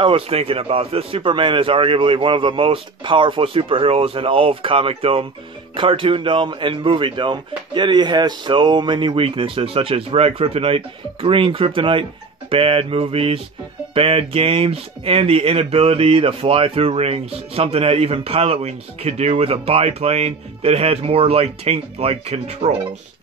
I was thinking about this. Superman is arguably one of the most powerful superheroes in all of comicdom, cartoondom, and moviedom, yet he has so many weaknesses such as red kryptonite, green kryptonite, bad movies, bad games, and the inability to fly through rings, something that even Pilot Wings could do with a biplane that has more like tank-like controls.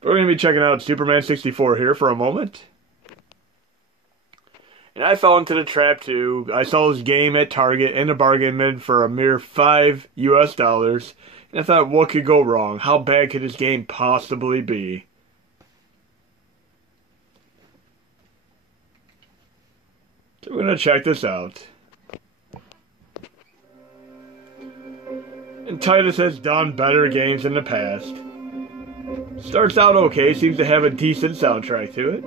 But we're going to be checking out Superman 64 here for a moment. And I fell into the trap too. I saw this game at Target in a bargain bin for a mere $5 US. And I thought, what could go wrong? How bad could this game possibly be? So we're going to check this out. And Titus has done better games in the past. Starts out okay, seems to have a decent soundtrack to it.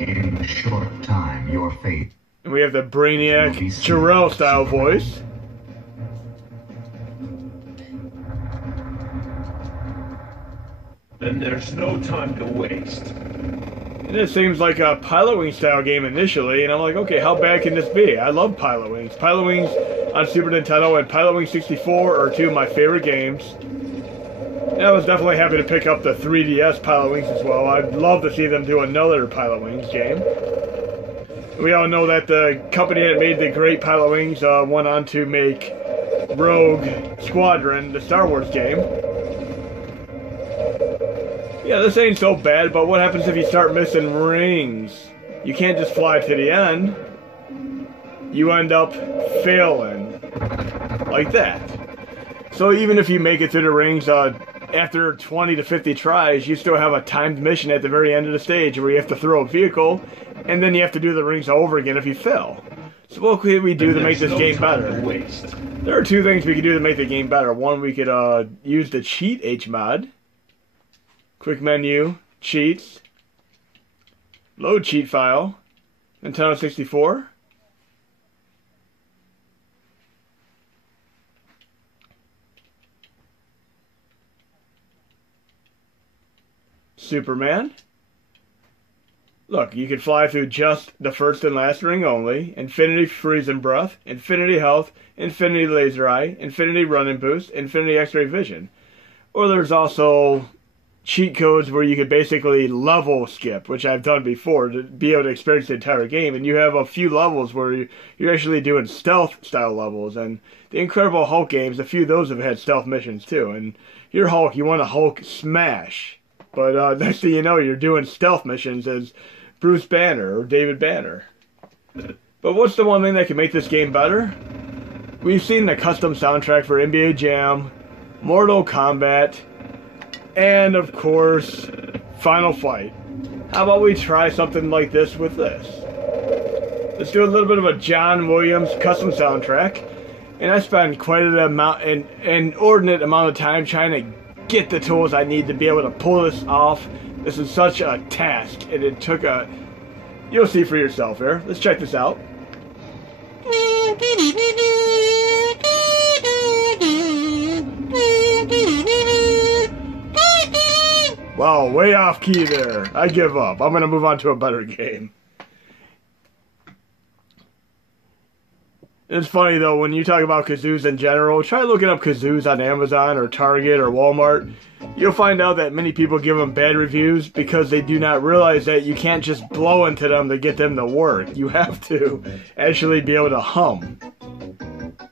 In a short time, your fate. And we have the Brainiac Jarrell style voice. Then there's no time to waste. And it seems like a Pilot Wings style game initially, and I'm like, okay, how bad can this be? I love Pilot Wings. Pilot Wings on Super Nintendo and Pilot Wings 64 are two of my favorite games. And I was definitely happy to pick up the 3DS Pilot Wings as well. I'd love to see them do another Pilot Wings game. We all know that the company that made the great Pilot Wings went on to make Rogue Squadron, the Star Wars game. Yeah, this ain't so bad, but what happens if you start missing rings? You can't just fly to the end. You end up failing. Like that. So even if you make it through the rings, after 20 to 50 tries, you still have a timed mission at the very end of the stage where you have to throw a vehicle, and then you have to do the rings over again if you fail. So what could we do to make this game better? There are two things we could do to make the game better. One, we could use the cheat HMod. Quick menu, cheats, load cheat file, Nintendo 64. Superman. Look, you can fly through just the first and last ring only. Infinity Freezing Breath, Infinity Health, Infinity Laser Eye, Infinity Running Boost, Infinity X-Ray Vision. Or there's also cheat codes where you could basically level skip, which I've done before, to be able to experience the entire game. And you have a few levels where you're actually doing stealth-style levels. And the Incredible Hulk games, a few of those have had stealth missions too. And you're Hulk, you want a Hulk smash. But next thing you know, you're doing stealth missions as Bruce Banner or David Banner. But what's the one thing that can make this game better? We've seen the custom soundtrack for NBA Jam, Mortal Kombat, and of course, Final Fight. How about we try something like this with this? Let's do a little bit of a John Williams custom soundtrack. And I spent quite an inordinate amount of time trying to get the tools I need to be able to pull this off. This is such a task, and it took a... You'll see for yourself here. Let's check this out. Wow, way off key there. I give up. I'm going to move on to a better game. It's funny though, when you talk about kazoos in general, try looking up kazoos on Amazon or Target or Walmart. You'll find out that many people give them bad reviews because they do not realize that you can't just blow into them to get them to work. You have to actually be able to hum.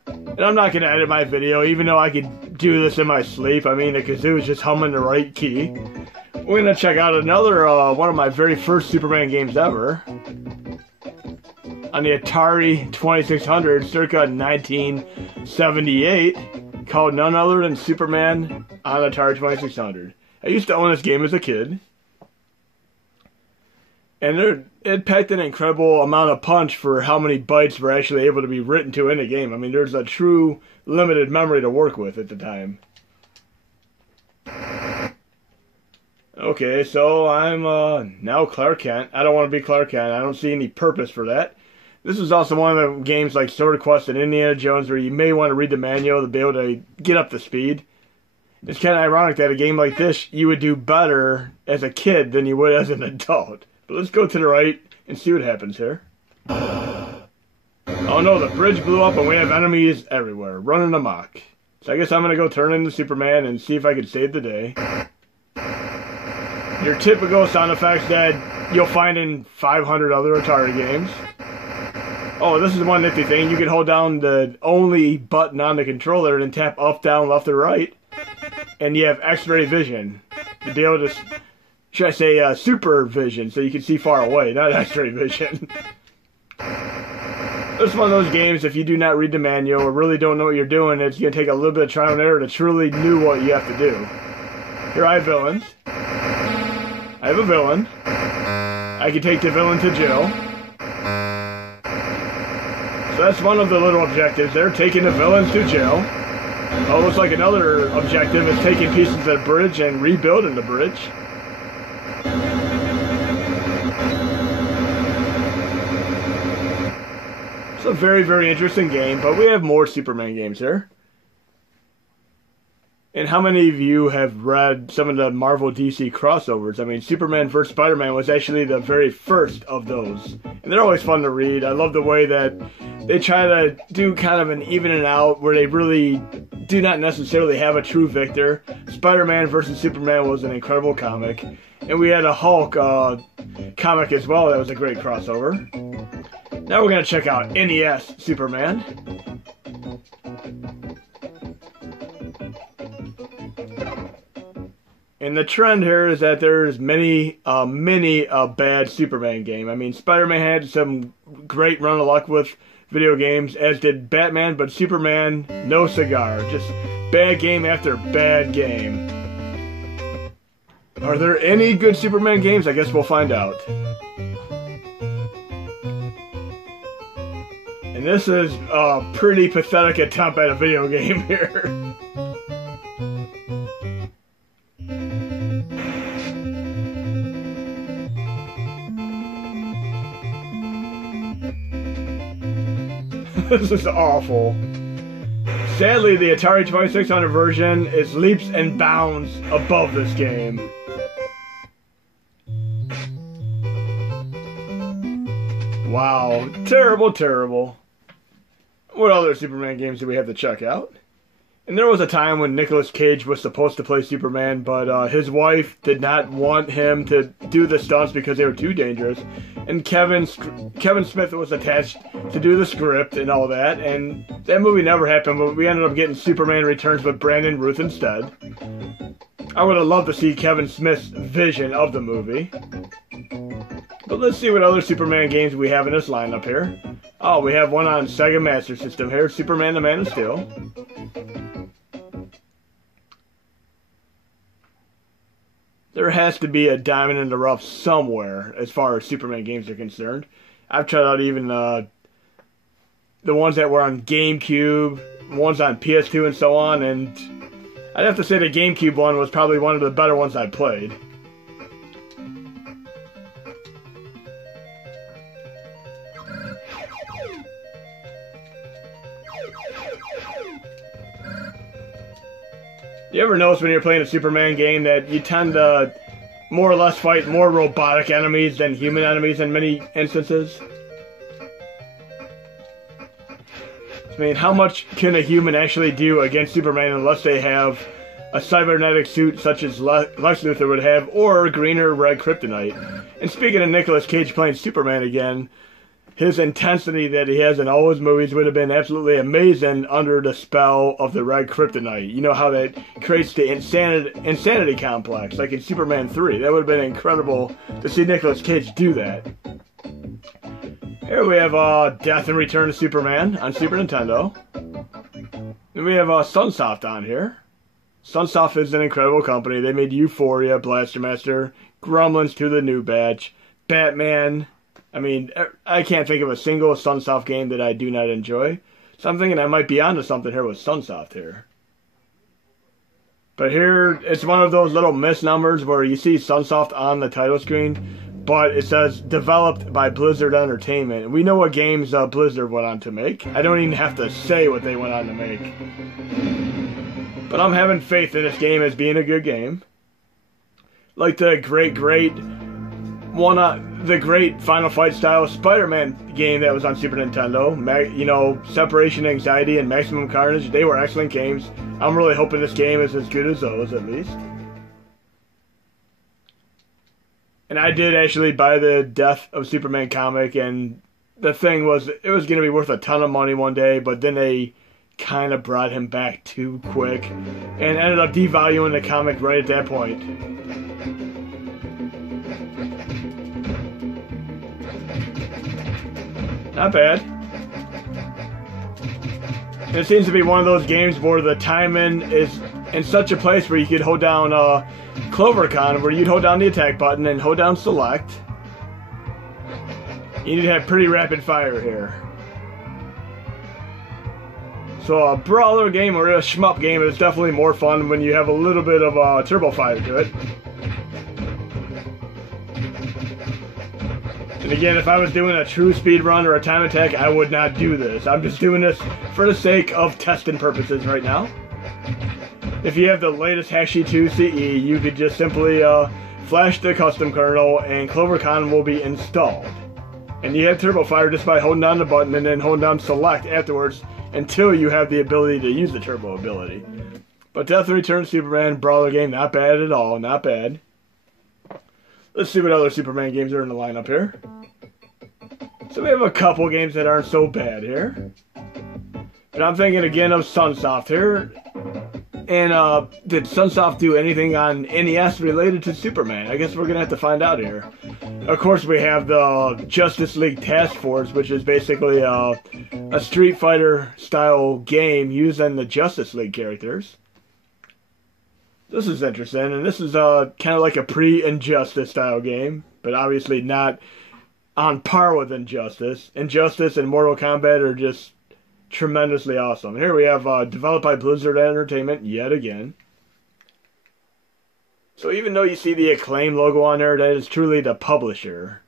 And I'm not going to edit my video, even though I could do this in my sleep. I mean, the kazoo is just humming the right key. We're going to check out another, one of my very first Superman games ever. On the Atari 2600, circa 1978, called none other than Superman on Atari 2600. I used to own this game as a kid. And it packed an incredible amount of punch for how many bytes were actually able to be written to in the game. I mean, there's a true limited memory to work with at the time. Okay, so I'm now Clark Kent. I don't want to be Clark Kent. I don't see any purpose for that. This is also one of the games like Sword Quest and Indiana Jones where you may want to read the manual to be able to get up to speed. It's kind of ironic that a game like this, you would do better as a kid than you would as an adult. But let's go to the right and see what happens here. Oh no, the bridge blew up and we have enemies everywhere, running amok. So I guess I'm going to go turn into Superman and see if I can save the day. Your typical sound effects that you'll find in 500 other Atari games. Oh, this is one nifty thing. You can hold down the only button on the controller and tap up, down, left, or right. And you have X-ray vision. To be able to, should I say, super vision, so you can see far away, not X-ray vision. It's one of those games, if you do not read the manual or really don't know what you're doing, it's going to take a little bit of trial and error to truly know what you have to do. Here I have villains. I have a villain. I can take the villain to jail. So that's one of the little objectives there, taking the villains to jail. Oh, looks like another objective is taking pieces of the bridge and rebuilding the bridge. It's a very, very interesting game, but we have more Superman games here. And how many of you have read some of the Marvel DC crossovers? I mean, Superman vs. Spider-Man was actually the very first of those. And they're always fun to read. I love the way that they try to do kind of an even and out where they really do not necessarily have a true victor. Spider-Man vs. Superman was an incredible comic. And we had a Hulk comic as well that was a great crossover. Now we're going to check out NES Superman. And the trend here is that there's many bad Superman game. I mean, Spider-Man had some great run of luck with video games, as did Batman, but Superman, no cigar. Just bad game after bad game. Are there any good Superman games? I guess we'll find out. And this is a pretty pathetic attempt at a video game here. This is awful. Sadly, the Atari 2600 version is leaps and bounds above this game. Wow. Terrible, terrible. What other Superman games do we have to check out? And there was a time when Nicolas Cage was supposed to play Superman, but his wife did not want him to do the stunts because they were too dangerous. And Kevin Smith was attached to do the script and all that, and that movie never happened, but we ended up getting Superman Returns with Brandon Routh instead. I would have loved to see Kevin Smith's vision of the movie. But let's see what other Superman games we have in this lineup here. Oh, we have one on Sega Master System here, Superman the Man of Steel. There has to be a diamond in the rough somewhere as far as Superman games are concerned. I've tried out even the ones that were on GameCube, ones on PS2 and so on, and I'd have to say the GameCube one was probably one of the better ones I played. You ever notice when you're playing a Superman game that you tend to more or less fight more robotic enemies than human enemies in many instances? I mean, how much can a human actually do against Superman unless they have a cybernetic suit such as Lex Luthor would have, or green or red kryptonite? And speaking of Nicolas Cage playing Superman again, his intensity that he has in all his movies would have been absolutely amazing under the spell of the red kryptonite. You know how that creates the insanity complex, like in Superman 3. That would have been incredible to see Nicolas Cage do that. Here we have Death and Return of Superman on Super Nintendo. And we have Sunsoft on here. Sunsoft is an incredible company. They made Euphoria, Blaster Master, Gremlins 2 the New Batch, Batman. I mean, I can't think of a single Sunsoft game that I do not enjoy. So I'm thinking I might be onto something here with Sunsoft here. But here, it's one of those little misnumbers where you see Sunsoft on the title screen, but it says developed by Blizzard Entertainment. We know what games Blizzard went on to make. I don't even have to say what they went on to make. But I'm having faith in this game as being a good game. Like the great Final Fight style Spider-Man game that was on Super Nintendo. You know, Separation Anxiety and Maximum Carnage, they were excellent games. I'm really hoping this game is as good as those, at least. And I did actually buy the Death of Superman comic, and the thing was, it was going to be worth a ton of money one day, but then they kind of brought him back too quick, and ended up devaluing the comic right at that point. Not bad. And it seems to be one of those games where the timing is in such a place where you could hold down Clovercon, where you'd hold down the attack button and hold down select. You need to have pretty rapid fire here. So a brawler game or a shmup game is definitely more fun when you have a little bit of turbo fire to it. And again, if I was doing a true speed run or a time attack, I would not do this. I'm just doing this for the sake of testing purposes right now. If you have the latest Hashi 2 CE, you could just simply flash the custom kernel and Clovercon will be installed. And you have turbo fire just by holding down the button and then holding down select afterwards until you have the ability to use the turbo ability. But Death Return Superman brawler game, not bad at all, not bad. Let's see what other Superman games are in the lineup here. So we have a couple games that aren't so bad here. But I'm thinking again of Sunsoft here. And did Sunsoft do anything on NES related to Superman? I guess we're going to have to find out here. Of course, we have the Justice League Task Force, which is basically a Street Fighter style game using the Justice League characters. This is interesting, and this is kind of like a pre-Injustice style game, but obviously not on par with Injustice. Injustice and Mortal Kombat are just tremendously awesome. Here we have developed by Blizzard Entertainment yet again. So even though you see the Acclaim logo on there, that is truly the publisher.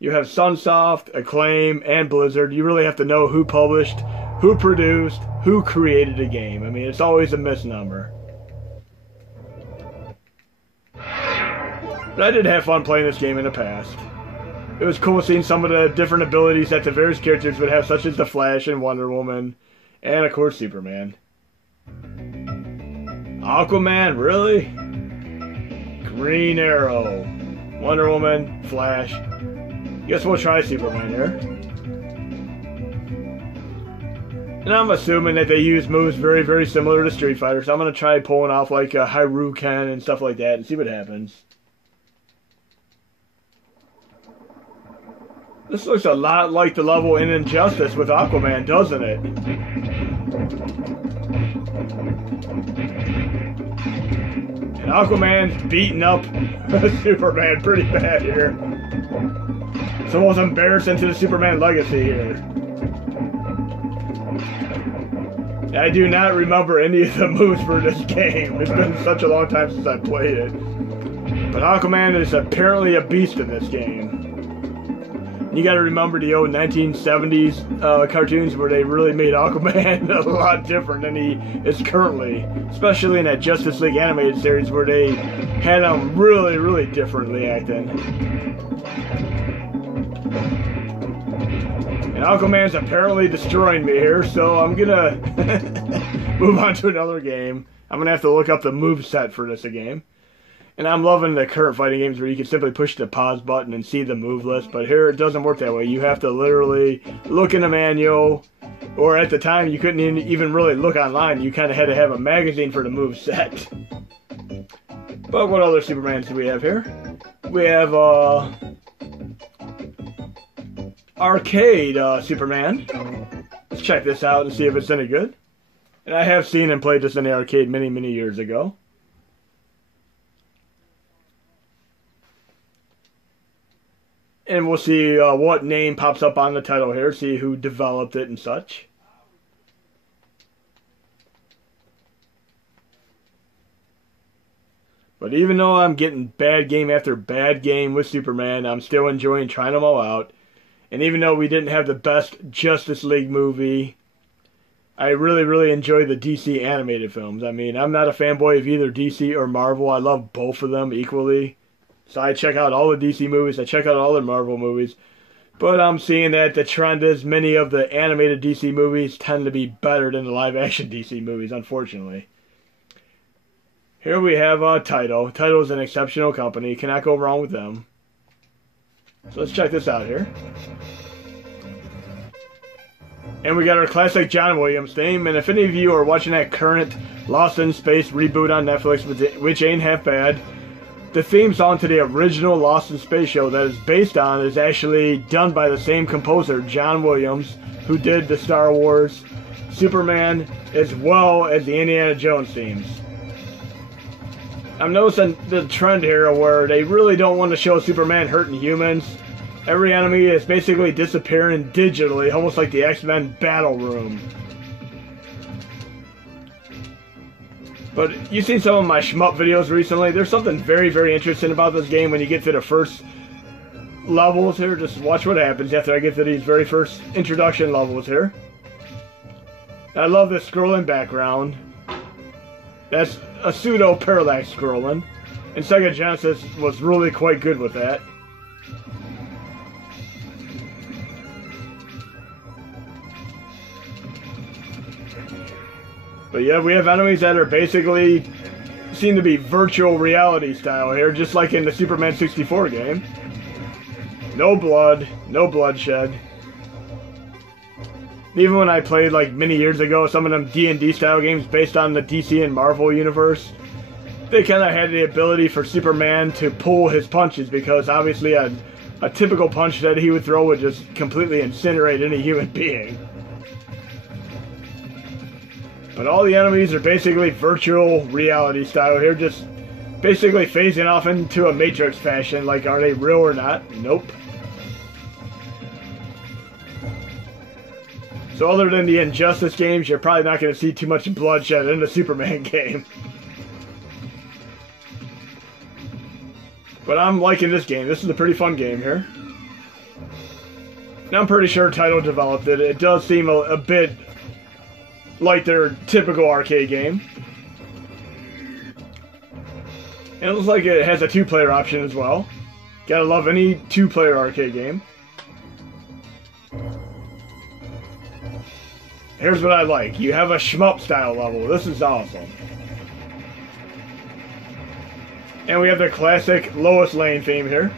You have Sunsoft, Acclaim, and Blizzard. You really have to know who published, who produced, who created a game. I mean, it's always a misnomer. But I did have fun playing this game in the past. It was cool seeing some of the different abilities that the various characters would have, such as the Flash and Wonder Woman, and of course Superman. Aquaman, really? Green Arrow, Wonder Woman, Flash. Guess we'll try Superman here. And I'm assuming that they use moves very, very similar to Street Fighter, so I'm going to try pulling off like a Haruken and stuff like that and see what happens. This looks a lot like the level in Injustice with Aquaman, doesn't it? And Aquaman's beating up Superman pretty bad here. It's almost embarrassing to the Superman legacy here. I do not remember any of the moves for this game. It's been such a long time since I played it. But Aquaman is apparently a beast in this game. You gotta remember the old 1970s cartoons where they really made Aquaman a lot different than he is currently. Especially in that Justice League animated series where they had him really, really differently acting. And Aquaman's apparently destroying me here, so I'm gonna move on to another game. I'm gonna have to look up the moveset for this game. And I'm loving the current fighting games where you can simply push the pause button and see the move list, but here it doesn't work that way. You have to literally look in the manual, or at the time you couldn't even really look online. You kind of had to have a magazine for the move set. But what other Supermans do we have here? We have arcade Superman. Let's check this out and see if it's any good. And I have seen and played this in the arcade many, many years ago. And we'll see what name pops up on the title here, see who developed it and such. But even though I'm getting bad game after bad game with Superman, I'm still enjoying trying them all out. And even though we didn't have the best Justice League movie, I really enjoy the DC animated films. I mean, I'm not a fanboy of either DC or Marvel. I love both of them equally. So I check out all the DC movies. I check out all the Marvel movies. But I'm seeing that the trend is many of the animated DC movies tend to be better than the live-action DC movies, unfortunately. Here we have Taito. Taito is an exceptional company. Cannot go wrong with them. So let's check this out here. And we got our classic John Williams theme. And if any of you are watching that current Lost in Space reboot on Netflix, which ain't half bad, the theme song to the original Lost in Space show that is based on is actually done by the same composer, John Williams, who did the Star Wars, Superman, as well as the Indiana Jones themes. I'm noticing the trend here where they really don't want to show Superman hurting humans. Every enemy is basically disappearing digitally, almost like the X-Men battle room. But you've seen some of my shmup videos recently. There's something very interesting about this game when you get to the first levels here. Just watch what happens after I get to these very first introduction levels here. I love this scrolling background. That's a pseudo parallax scrolling, and Sega Genesis was really quite good with that. But yeah, we have enemies that are basically seem to be virtual reality style here, just like in the Superman 64 game. No blood, no bloodshed. Even when I played like many years ago some of them D&D style games based on the DC and Marvel universe, they kind of had the ability for Superman to pull his punches, because obviously a typical punch that he would throw would just completely incinerate any human being. But all the enemies are basically virtual reality style here, just basically phasing off into a Matrix fashion. Like, are they real or not? Nope. So other than the Injustice games, you're probably not going to see too much bloodshed in the Superman game. But I'm liking this game. This is a pretty fun game here. And I'm pretty sure Taito developed it. It does seem a bit like their typical arcade game. And it looks like it has a 2-player option as well. Gotta love any 2-player arcade game. Here's what I like. You have a shmup style level. This is awesome. And we have the classic Lois Lane theme here.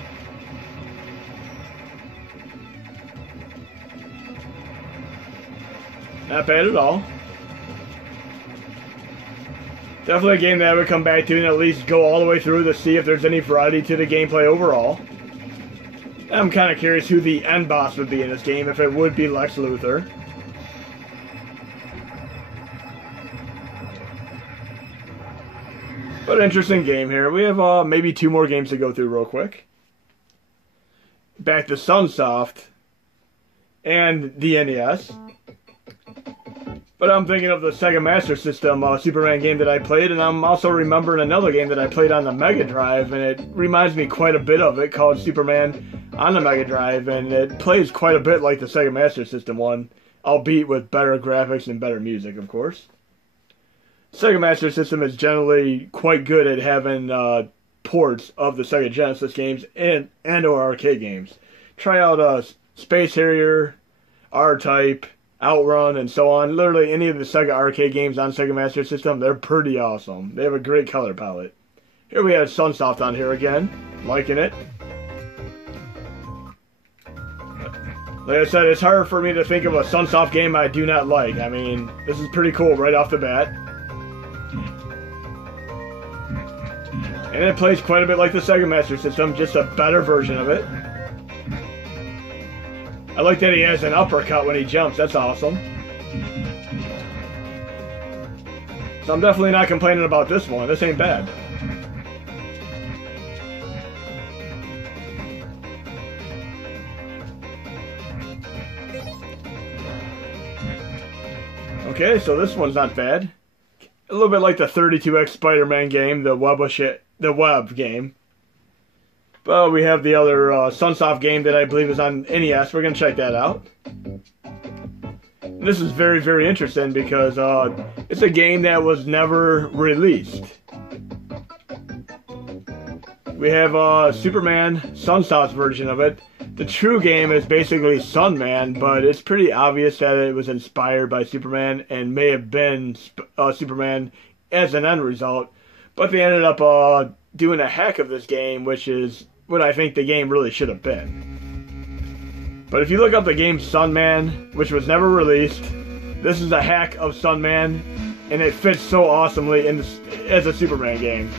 Not bad at all. Definitely a game that I would come back to and at least go all the way through to see if there's any variety to the gameplay overall. I'm kind of curious who the end boss would be in this game, if it would be Lex Luthor. But interesting game here. We have maybe 2 more games to go through real quick. Back to Sunsoft and the NES. But I'm thinking of the Sega Master System Superman game that I played, and I'm also remembering another game that I played on the Mega Drive, and it reminds me quite a bit of it, called Superman on the Mega Drive, and it plays quite a bit like the Sega Master System one, albeit with better graphics and better music, of course. Sega Master System is generally quite good at having ports of the Sega Genesis games and or arcade games. Try out Space Harrier, R-Type, Outrun, and so on. Literally any of the Sega arcade games on Sega Master System, they're pretty awesome. They have a great color palette. Here we have Sunsoft on here again. Liking it. Like I said, it's hard for me to think of a Sunsoft game I do not like. I mean, this is pretty cool right off the bat. And it plays quite a bit like the Sega Master System, just a better version of it. I like that he has an uppercut when he jumps, that's awesome. So I'm definitely not complaining about this one, this ain't bad. Okay, so this one's not bad. A little bit like the 32X Spider-Man game, the Web game. But we have the other Sunsoft game that I believe is on NES. We're going to check that out. This is very, very interesting because it's a game that was never released. We have Superman Sunsoft's version of it. The true game is basically Sunman, but it's pretty obvious that it was inspired by Superman and may have been Superman as an end result. But they ended up doing a hack of this game, which is what I think the game really should have been. But if you look up the game Sunman, which was never released, this is a hack of Sunman, and it fits so awesomely as a Superman game.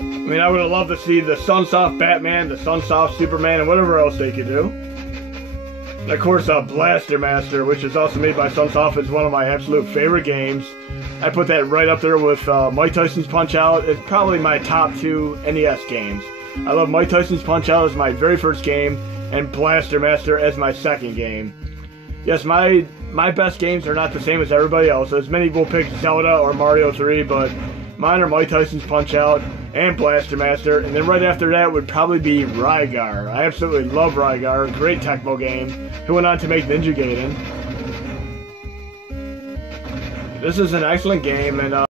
I mean, I would have loved to see the Sunsoft Batman, the Sunsoft Superman, and whatever else they could do. And of course, Blaster Master, which is also made by Sunsoft, is one of my absolute favorite games. I put that right up there with Mike Tyson's Punch-Out! It's probably my top 2 NES games. I love Mike Tyson's Punch-Out! As my very first game, and Blaster Master as my second game. Yes, my best games are not the same as everybody else's. Many will pick Zelda or Mario 3, but mine are Mike Tyson's Punch-Out! And Blaster Master, and then right after that would probably be Rygar. I absolutely love Rygar, great Tecmo game, who went on to make Ninja Gaiden. This is an excellent game, and